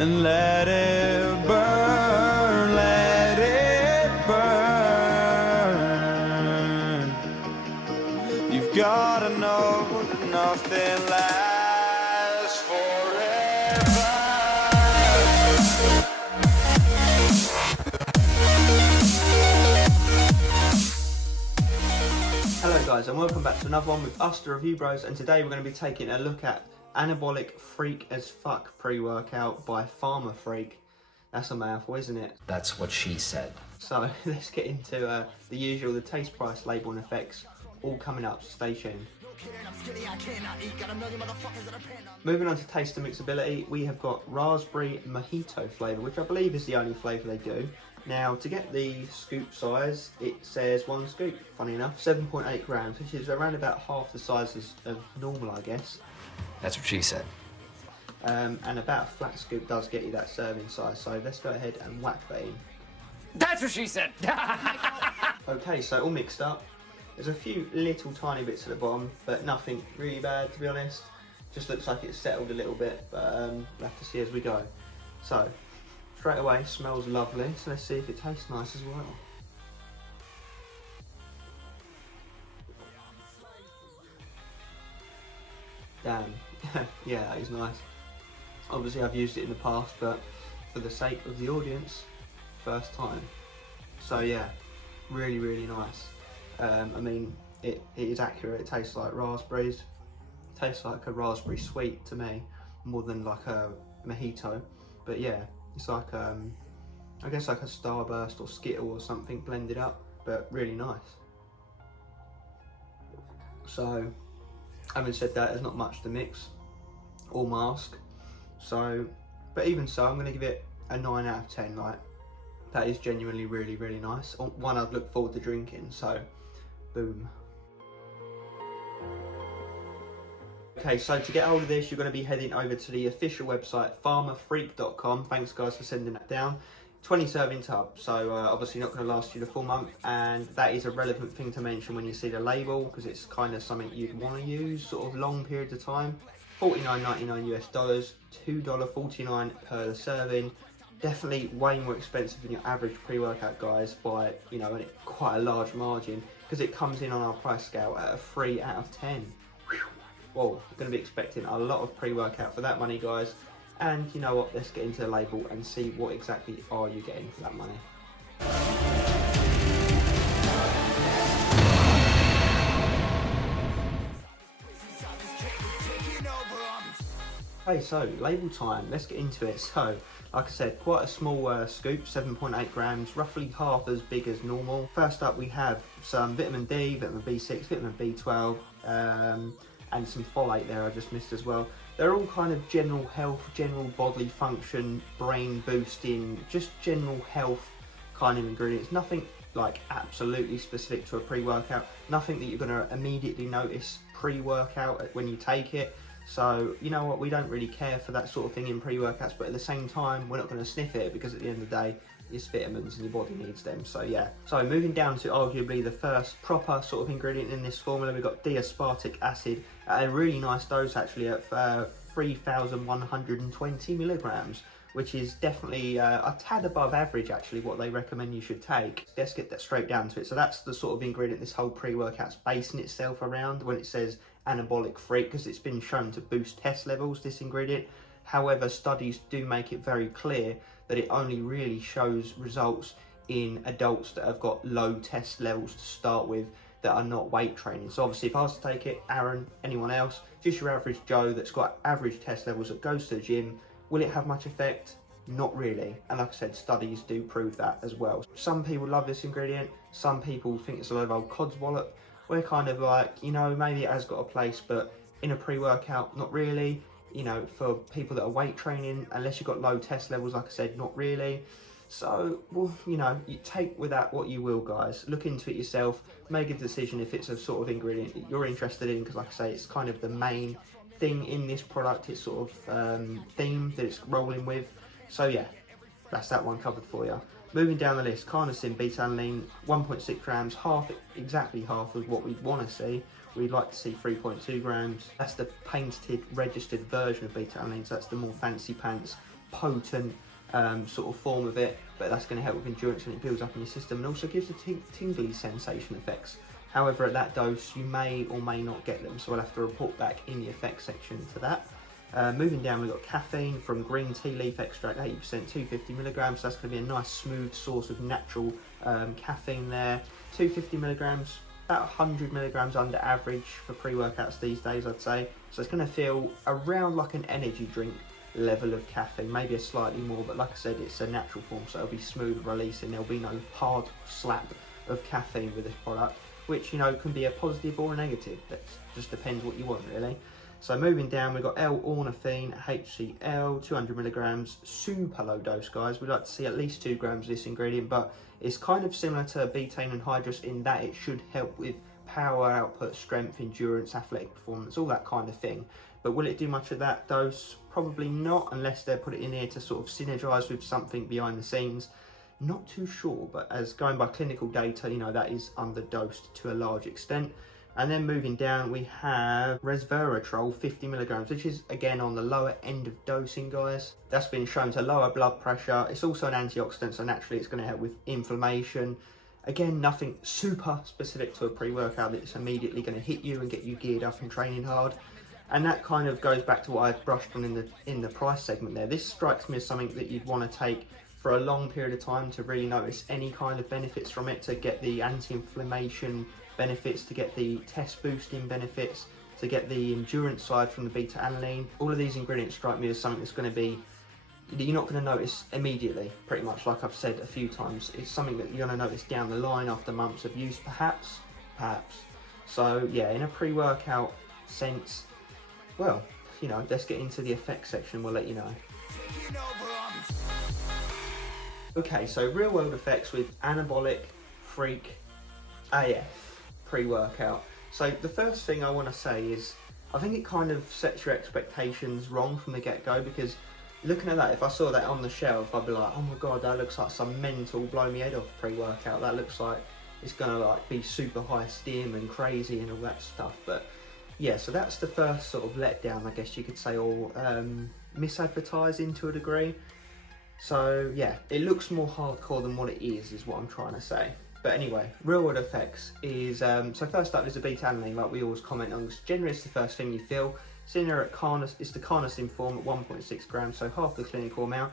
and let it burn, let it burn. You've gotta know that nothing lasts forever. Hello guys, and welcome back to another one with us, the Review Bros, and today we're going to be taking a look at Anabolic Freak as Fuck Pre-Workout by Pharma. That's a mouthful, isn't it? That's what she said. So let's get into the usual, the taste, price, label and effects, all coming up, so stay tuned. Moving on to taste and mixability, we have got raspberry mojito flavour, which I believe is the only flavour they do. Now, to get the scoop size, it says one scoop, funny enough, 7.8 grams, which is around about half the size of normal, I guess. That's what she said. And about a flat scoop does get you that serving size, so let's go ahead and whack that in. That's what she said! Okay, so all mixed up. There's a few little tiny bits at the bottom, but nothing really bad, to be honest. Just looks like it's settled a little bit, but we'll have to see as we go. So, straight away, smells lovely, so let's see if it tastes nice as well. Damn, yeah, that is nice. Obviously I've used it in the past, but for the sake of the audience, first time. So yeah, really, really nice. I mean, it is accurate, it tastes like raspberries. It tastes like a raspberry sweet to me, more than like a mojito. But yeah, it's like, I guess like a Starburst or Skittle or something blended up, but really nice. So, having said that, there's not much to mix or mask. So, but even so, I'm going to give it a 9 out of 10. Like, that is genuinely really, really nice. One I'd look forward to drinking, so boom. Okay, so to get hold of this, you're going to be heading over to the official website, pharmafreak.com. Thanks guys for sending that down. 20 serving tub, so obviously not going to last you the full month, and that is a relevant thing to mention when you see the label, because it's kind of something you'd want to use sort of long periods of time. $49.99 US dollars, $2.49 per serving. Definitely way more expensive than your average pre-workout, guys, by, you know, quite a large margin, because it comes in on our price scale at a 3 out of 10. Whoa, you're going to be expecting a lot of pre-workout for that money, guys. And you know what, let's get into the label and see what exactly are you getting for that money. Okay, so label time, let's get into it. So, like I said, quite a small scoop, 7.8 grams, roughly half as big as normal. First up we have some vitamin D, vitamin B6, vitamin B12, and some folate there I just missed as well. They're all kind of general health, general bodily function, brain boosting, just general health kind of ingredients. Nothing like absolutely specific to a pre-workout, nothing that you're going to immediately notice pre-workout when you take it. So, you know what, we don't really care for that sort of thing in pre-workouts, but at the same time, we're not going to sniff it, because at the end of the day, it's vitamins and your body needs them, so yeah. So moving down to arguably the first proper sort of ingredient in this formula, we've got D-aspartic acid at a really nice dose actually at 3,120 milligrams, which is definitely a tad above average actually what they recommend you should take. Let's get that straight down to it. So that's the sort of ingredient this whole pre-workout's basing itself around when it says Anabolic Freak, because it's been shown to boost test levels, this ingredient. However, studies do make it very clear that it only really shows results in adults that have got low test levels to start with, that are not weight training. So obviously if I was to take it, Aaron, anyone else, just your average Joe that's got average test levels that goes to the gym, will it have much effect? Not really. And like I said, studies do prove that as well. Some people love this ingredient, some people think it's a load of old codswallop. We're kind of like, you know, maybe it has got a place, but in a pre-workout, not really. You know, for people that are weight training, unless you've got low test levels, like I said, not really. So, well, you know, you take with that what you will, guys. Look into it yourself, make a decision if it's a sort of ingredient that you're interested in, because like I say, it's kind of the main thing in this product, it's sort of theme that it's rolling with. So yeah, that's that one covered for you. Moving down the list, carnosine, beta-alanine, 1.6 grams, exactly half of what we'd want to see. We'd like to see 3.2 grams. That's the patented, registered version of beta-alanine, so that's the more fancy pants potent sort of form of it, but that's going to help with endurance and it builds up in your system, and also gives the tingly sensation effects. However, at that dose you may or may not get them, so I'll have to report back in the effects section to that. Moving down, we've got caffeine from green tea leaf extract, 80%, 250 milligrams. So that's going to be a nice smooth source of natural caffeine there. 250 milligrams, about 100 milligrams under average for pre-workouts these days, I'd say. So it's going to feel around like an energy drink level of caffeine, maybe a slightly more, but like I said, it's a natural form, so it'll be smooth releasing. There'll be no hard slap of caffeine with this product, which, you know, can be a positive or a negative. That just depends what you want, really. So moving down, we've got L-ornithine, HCl, 200 milligrams, super low dose, guys. We like to see at least 2 grams of this ingredient, but it's kind of similar to betaine anhydrous in that it should help with power output, strength, endurance, athletic performance, all that kind of thing. But will it do much of that dose? Probably not, unless they put it in here to sort of synergize with something behind the scenes. Not too sure, but as going by clinical data, you know, that is underdosed to a large extent. And then moving down, we have resveratrol, 50 milligrams, which is again on the lower end of dosing, guys. That's been shown to lower blood pressure. It's also an antioxidant, so naturally it's going to help with inflammation. Again, nothing super specific to a pre-workout that's immediately going to hit you and get you geared up and training hard. And that kind of goes back to what I've brushed on in the price segment there. This strikes me as something that you'd want to take for a long period of time to really notice any kind of benefits from it, to get the anti-inflammation benefits, to get the test boosting benefits, to get the endurance side from the beta-alanine. All of these ingredients strike me as something that's going to be, you're not going to notice immediately, pretty much, like I've said a few times. It's something that you're going to notice down the line after months of use, perhaps. So yeah, in a pre-workout sense, well, you know, let's get into the effects section, we'll let you know. Okay, so real world effects with Anabolic Freak AF pre-workout. So the first thing I want to say is, I think it kind of sets your expectations wrong from the get-go, because looking at that, if I saw that on the shelf, I'd be like, oh my god, that looks like some mental blow me head off pre-workout. That looks like it's gonna like be super high steam and crazy and all that stuff. But yeah, so that's the first sort of letdown, I guess you could say, or misadvertising to a degree. So yeah, it looks more hardcore than what it is what I'm trying to say. But anyway, real world effects is, so first up is the beta-alanine, like we always comment on, because generally it's the first thing you feel. It's in there at it's the carnosine form at 1.6 grams, so half the clinical amount.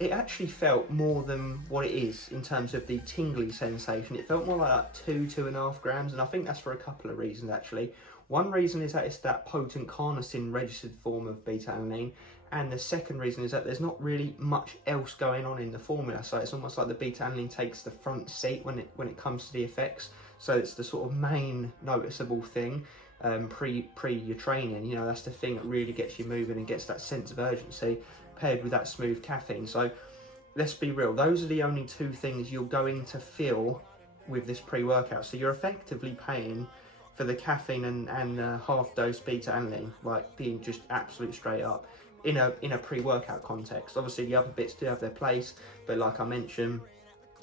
It actually felt more than what it is in terms of the tingly sensation. It felt more like 2.5 grams, and I think that's for a couple of reasons actually. One reason is that it's that potent carnosine registered form of beta-alanine, and the second reason is that there's not really much else going on in the formula, so it's almost like the beta-alanine takes the front seat when it comes to the effects. So it's the sort of main noticeable thing pre your training. You know, that's the thing that really gets you moving and gets that sense of urgency paired with that smooth caffeine. So let's be real, those are the only two things you're going to feel with this pre-workout. So you're effectively paying for the caffeine and half dose beta-alanine, like being just absolute straight up in a pre-workout context. Obviously the other bits do have their place, but like I mentioned,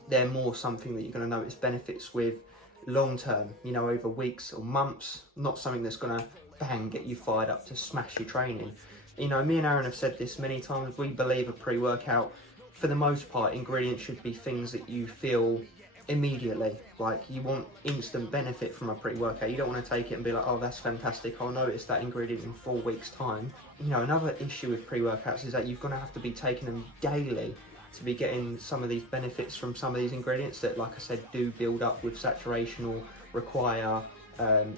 they're more something that you're going to notice benefits with long term, you know, over weeks or months, not something that's going to bang get you fired up to smash your training. You know, me and Aaron have said this many times, we believe a pre-workout, for the most part, ingredients should be things that you feel immediately. Like, you want instant benefit from a pre-workout. You don't want to take it and be like, oh, that's fantastic, I'll notice that ingredient in 4 weeks time. You know, another issue with pre-workouts is that you're going to have to be taking them daily to be getting some of these benefits from some of these ingredients that, like I said, do build up with saturation or require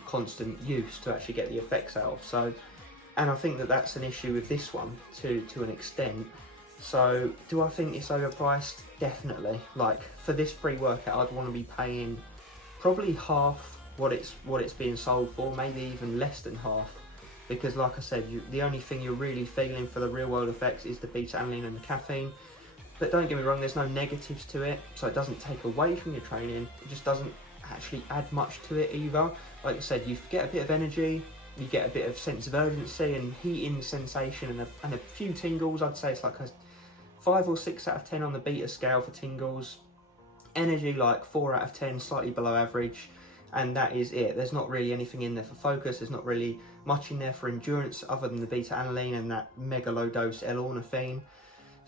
constant use to actually get the effects out of. So, and I think that that's an issue with this one to an extent. So do I think it's overpriced? Definitely. Like, for this pre-workout, I'd want to be paying probably half what it's being sold for, maybe even less than half, because like I said, the only thing you're really feeling for the real world effects is the beta-alanine and the caffeine. But don't get me wrong, there's no negatives to it, so it doesn't take away from your training. It just doesn't actually add much to it either. Like I said, you get a bit of energy, you get a bit of sense of urgency and heating sensation and a few tingles. I'd say it's like a 5 or 6 out of 10 on the beta scale for tingles. Energy like 4 out of 10, slightly below average, and that is it. There's not really anything in there for focus, there's not really much in there for endurance other than the beta-alanine and that mega low dose L-ornithine.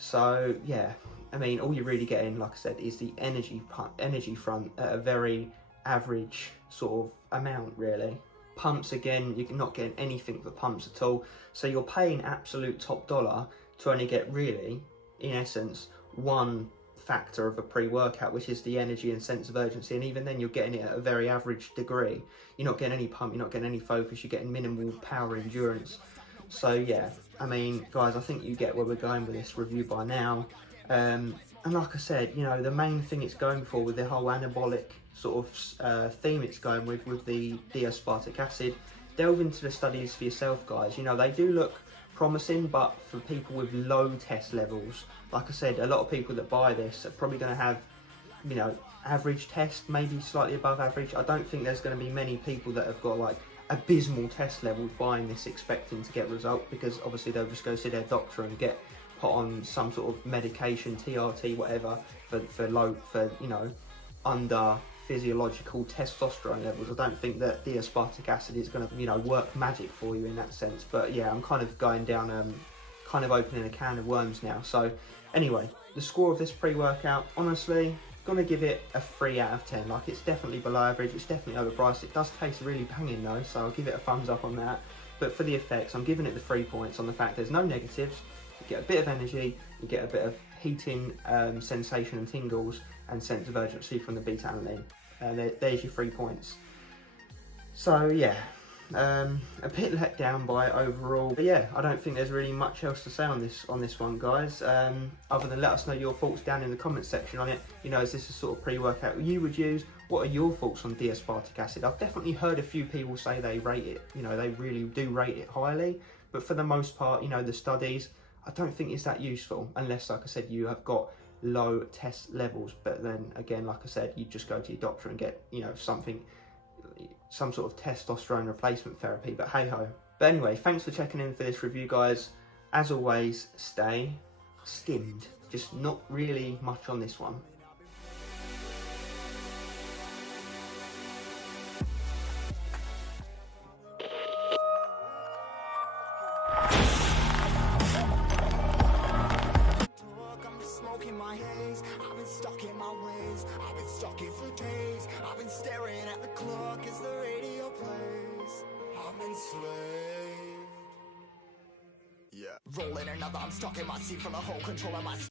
So yeah, I mean, all you're really getting, like I said, is the energy front at a very average sort of amount, really. Pumps, again, you're not getting anything for pumps at all. So you're paying absolute top dollar to only get, really, in essence, one factor of a pre-workout, which is the energy and sense of urgency. And even then, you're getting it at a very average degree. You're not getting any pump, you're not getting any focus, you're getting minimal power endurance. So yeah, I mean, guys, I think you get where we're going with this review by now. And like I said, you know, the main thing it's going for with the whole anabolic sort of theme it's going with the D-aspartic acid, delve into the studies for yourself, guys. You know, they do look promising, but for people with low test levels, like I said, a lot of people that buy this are probably going to have, you know, average test, maybe slightly above average. I don't think there's going to be many people that have got like abysmal test levels buying this expecting to get result, because obviously they'll just go see their doctor and get put on some sort of medication, TRT, whatever, for you know, under physiological testosterone levels. I don't think that the aspartic acid is going to, you know, work magic for you in that sense. But yeah, I'm kind of going down, kind of opening a can of worms now. So anyway, the score of this pre-workout, honestly, gonna give it a 3 out of 10. Like, it's definitely below average, it's definitely overpriced. It does taste really banging though, so I'll give it a thumbs up on that. But for the effects, I'm giving it the 3 points on the fact there's no negatives. You get a bit of energy, you get a bit of heating sensation and tingles, and sense of urgency from the beta-alanine. There's your 3 points. So yeah, a bit let down by it overall. But yeah, I don't think there's really much else to say on this one, guys. Other than let us know your thoughts down in the comment section on it. You know, is this a sort of pre-workout you would use? What are your thoughts on D-aspartic acid? I've definitely heard a few people say they rate it. You know, they really do rate it highly. But for the most part, you know, the studies, I don't think it's that useful unless, like I said, you have got low test levels. But then again, like I said, you just go to your doctor and get, you know, some sort of testosterone replacement therapy. But hey ho. But anyway, thanks for checking in for this review, guys. As always, stay skimmed. Just not really much on this one. I've been stuck in my ways, I've been stuck here for days. I've been staring at the clock as the radio plays. I'm enslaved. Yeah. Rolling another, I'm stuck in my seat, full of whole control of my